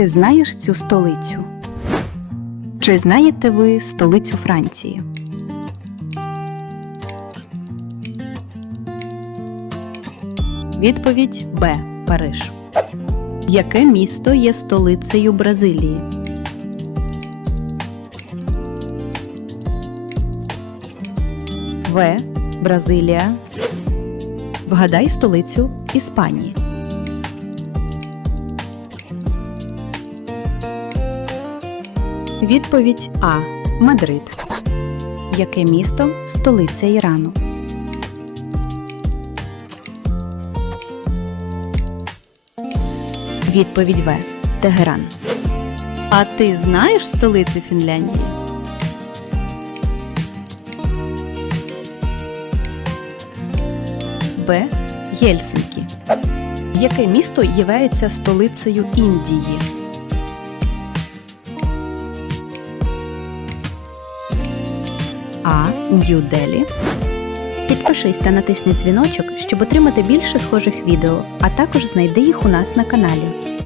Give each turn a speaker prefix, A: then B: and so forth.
A: Ти знаєш цю столицю? Чи знаєте ви столицю Франції? Відповідь Б. Париж. Яке місто є столицею Бразилії? В. Бразилія. Вгадай столицю Іспанії. Відповідь А. Мадрид. Яке місто столиця Ірану? Відповідь В. Тегеран. А ти знаєш столицю Фінляндії? Б. Єльсинкі. Яке місто являється столицею Індії? А. Нью-Делі. Підпишись та натисни дзвіночок, щоб отримати більше схожих відео, а також знайди їх у нас на каналі.